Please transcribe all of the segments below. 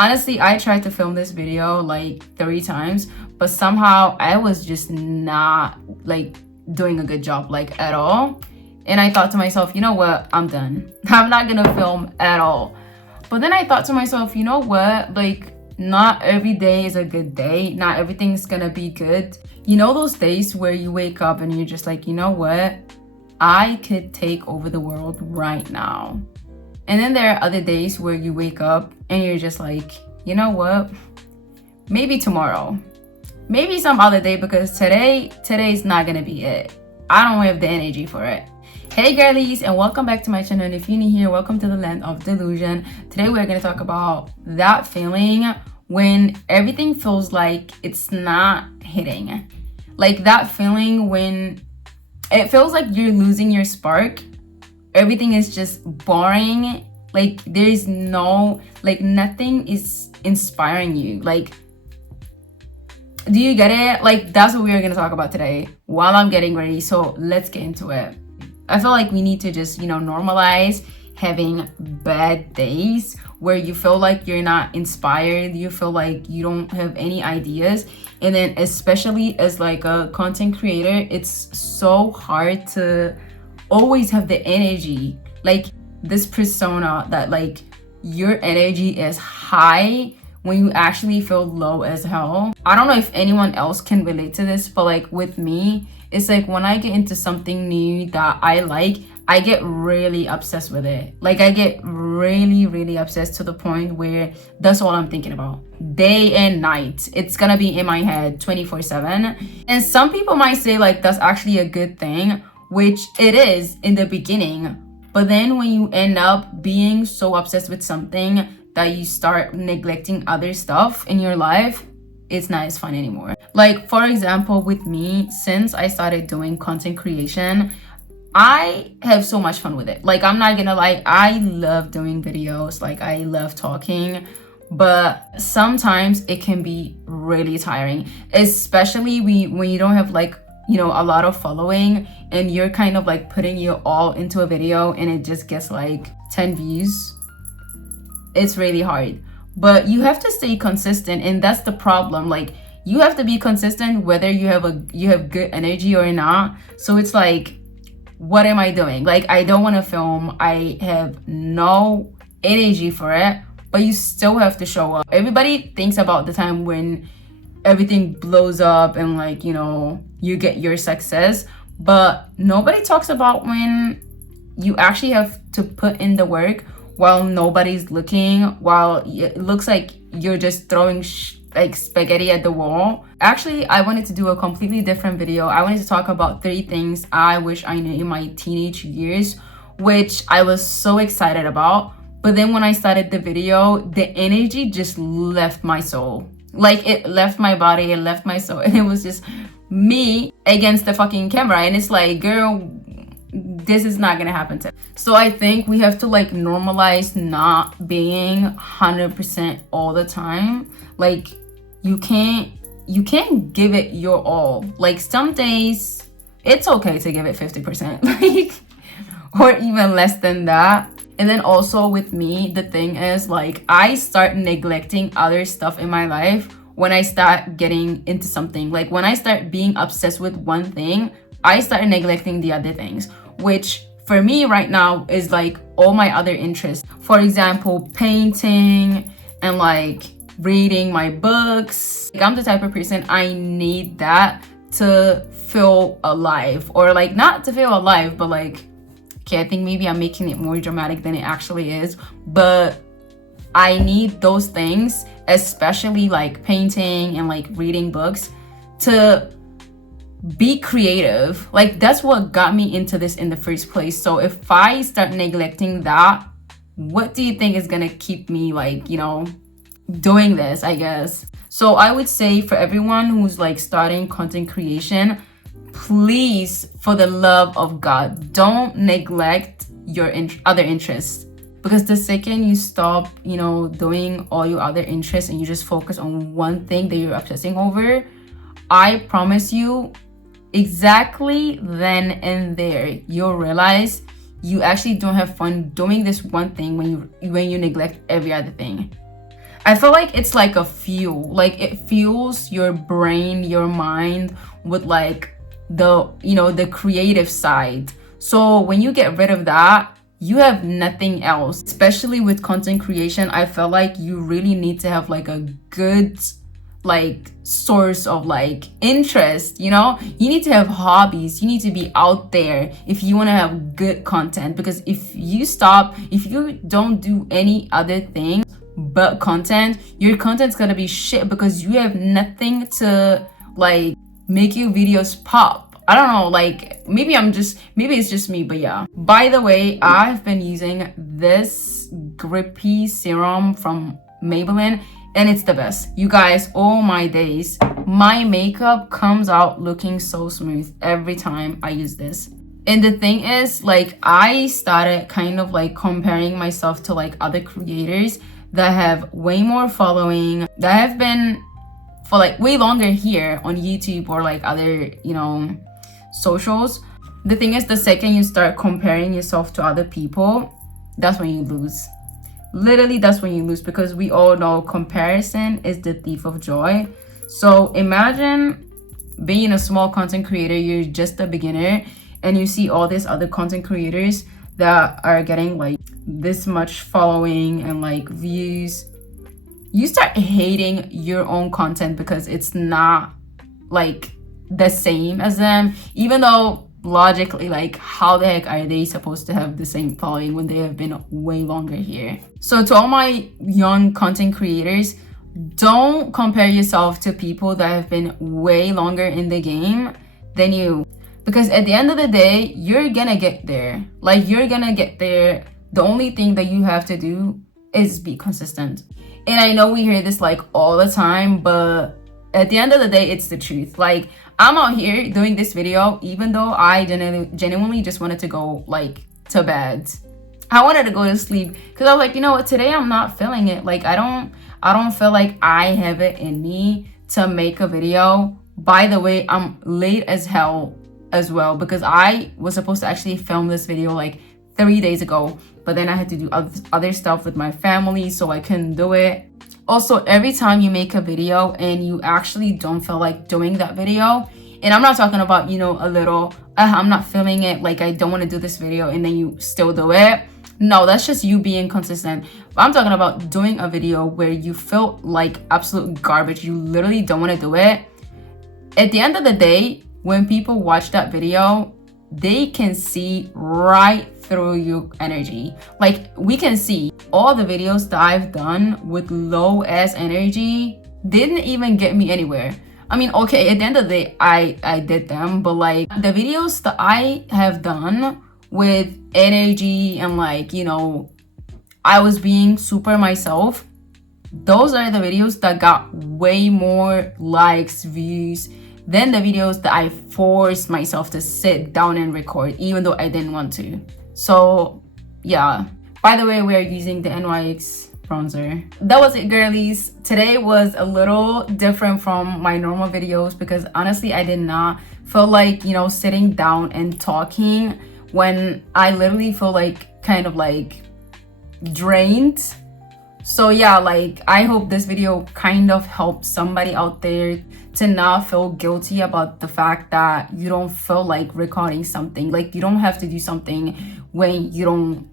Honestly, I tried to film this video like 3 times, but somehow I was just not like doing a good job like at all. And I thought to myself, you know what, I'm done. I'm not gonna film at all. But then I thought to myself, you know what, like not every day is a good day. Not everything's gonna be good. You know those days where you wake up and you're just like, you know what, I could take over the world right now. And then there are other days where you wake up and you're just like, you know what, maybe tomorrow, maybe some other day, because today's not gonna be it. I don't have the energy for it. Hey girlies, and welcome back to my channel. And if you're new here, welcome to the land of delusion. Today we're gonna talk about that feeling when everything feels like it's not hitting. Like that feeling when it feels like you're losing your spark. Everything is just boring. Like there's no, like nothing is inspiring you. Like, do you get it? Like that's what we're gonna talk about today while I'm getting ready. So let's get into it. I feel like we need to just, normalize having bad days where you feel like you're not inspired, you feel like you don't have any ideas. And then especially as like a content creator, it's so hard to always have the energy, like this persona that like your energy is high when you actually feel low as hell. I don't know if anyone else can relate to this, but like with me, it's like when I get into something new that I like, I get really obsessed with it. Like I get really obsessed to the point where that's all I'm thinking about day and night. It's gonna be in my head 24/7. And some people might say like that's actually a good thing, which it is in the beginning. But then when you end up being so obsessed with something that you start neglecting other stuff in your life, it's not as fun anymore. Like for example, with me, since I started doing content creation, I have so much fun with it. Like I'm not gonna lie, I love doing videos, like I love talking, but sometimes it can be really tiring, especially when you don't have like a lot of following and you're kind of like putting your all into a video and it just gets like 10 views. It's really hard, but you have to stay consistent, and that's the problem. Like you have to be consistent whether you have good energy or not. So it's like, what am I doing? Like I don't want to film, I have no energy for it, but you still have to show up. Everybody thinks about the time when everything blows up and like you get your success, but nobody talks about when you actually have to put in the work while nobody's looking, while it looks like you're just throwing like spaghetti at the wall. Actually, I wanted to do a completely different video. I wanted to talk about 3 things I wish I knew in my teenage years, which I was so excited about. But then when I started the video, the energy just left my soul. Like it left my body, it left my soul, and it was just me against the fucking camera. And it's like, girl, this is not gonna happen to. So I think we have to like normalize not being 100% all the time. Like you can't give it your all. Like some days it's okay to give it 50%, like, or even less than that. And then also with me, the thing is like I start neglecting other stuff in my life when I start getting into something. Like when I start being obsessed with one thing, I start neglecting the other things, which for me right now is like all my other interests. For example, painting and like reading my books. Like I'm the type of person, I need that to feel alive, or like not to feel alive, but like, okay, I think maybe I'm making it more dramatic than it actually is, but I need those things, especially like painting and like reading books, to be creative. Like that's what got me into this in the first place. So if I start neglecting that, what do you think is gonna keep me like doing this, I guess? So I would say for everyone who's like starting content creation, please, for the love of God, don't neglect your other interests, because the second you stop doing all your other interests and you just focus on one thing that you're obsessing over, I promise you, exactly then and there you'll realize you actually don't have fun doing this one thing when you neglect every other thing. I feel like it's like a fuel. Like it fuels your brain, your mind with like the creative side. So when you get rid of that, you have nothing else. Especially with content creation, I feel like you really need to have like a good like source of like interest. You need to have hobbies. You need to be out there if you want to have good content, because if you don't do any other thing but content, your content's gonna be shit because you have nothing to like make your videos pop. I don't know, like maybe it's just me, but yeah. By the way, I've been using this grippy serum from Maybelline, and it's the best. You guys, oh my days, my makeup comes out looking so smooth every time I use this. And the thing is, like, I started kind of like comparing myself to like other creators that have way more following, that have been for like way longer here on YouTube or like other, socials. The thing is, the second you start comparing yourself to other people, that's when you lose. Literally, that's when you lose, because we all know comparison is the thief of joy. So imagine being a small content creator, you're just a beginner, and you see all these other content creators that are getting like this much following and like views. You start hating your own content because it's not like the same as them, even though logically, like, how the heck are they supposed to have the same following when they have been way longer here? So to all my young content creators, don't compare yourself to people that have been way longer in the game than you, because at the end of the day, you're gonna get there. Like, you're gonna get there. The only thing that you have to do is be consistent. And I know we hear this like all the time, but at the end of the day, it's the truth. Like, I'm out here doing this video even though I genuinely just wanted to go like to bed. I wanted to go to sleep because I was like, you know what, today I'm not feeling it. Like, I don't feel like I have it in me to make a video. By the way, I'm late as hell as well, because I was supposed to actually film this video like 3 days ago, but then I had to do other stuff with my family, so I couldn't do it. Also, every time you make a video and you actually don't feel like doing that video, and I'm not talking about, a little, I'm not feeling it, like I don't want to do this video, and then you still do it. No, that's just you being consistent. But I'm talking about doing a video where you feel like absolute garbage, you literally don't want to do it. At the end of the day, when people watch that video, they can see right through your energy. Like, we can see all the videos that I've done with low ass energy didn't even get me anywhere. I mean, okay, at the end of the day, I did them, but like the videos that I have done with energy and like, I was being super myself, those are the videos that got way more likes, views, than the videos that I forced myself to sit down and record, even though I didn't want to. So yeah. By the way, we are using the NYX bronzer. That was it, girlies. Today was a little different from my normal videos because honestly, I did not feel like, sitting down and talking when I literally feel like kind of like drained. So yeah, like, I hope this video kind of helped somebody out there to not feel guilty about the fact that you don't feel like recording something. Like, you don't have to do something when you don't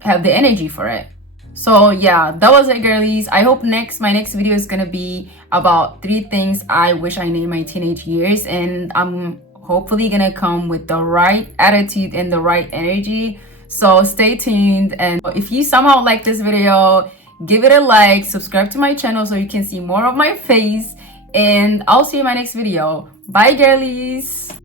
have the energy for it. So yeah, that was it, girlies. I hope my next video is gonna be about 3 things I wish I knew in my teenage years, and I'm hopefully gonna come with the right attitude and the right energy. So stay tuned, and if you somehow like this video, give it a like, subscribe to my channel so you can see more of my face, and I'll see you in my next video. Bye, girlies.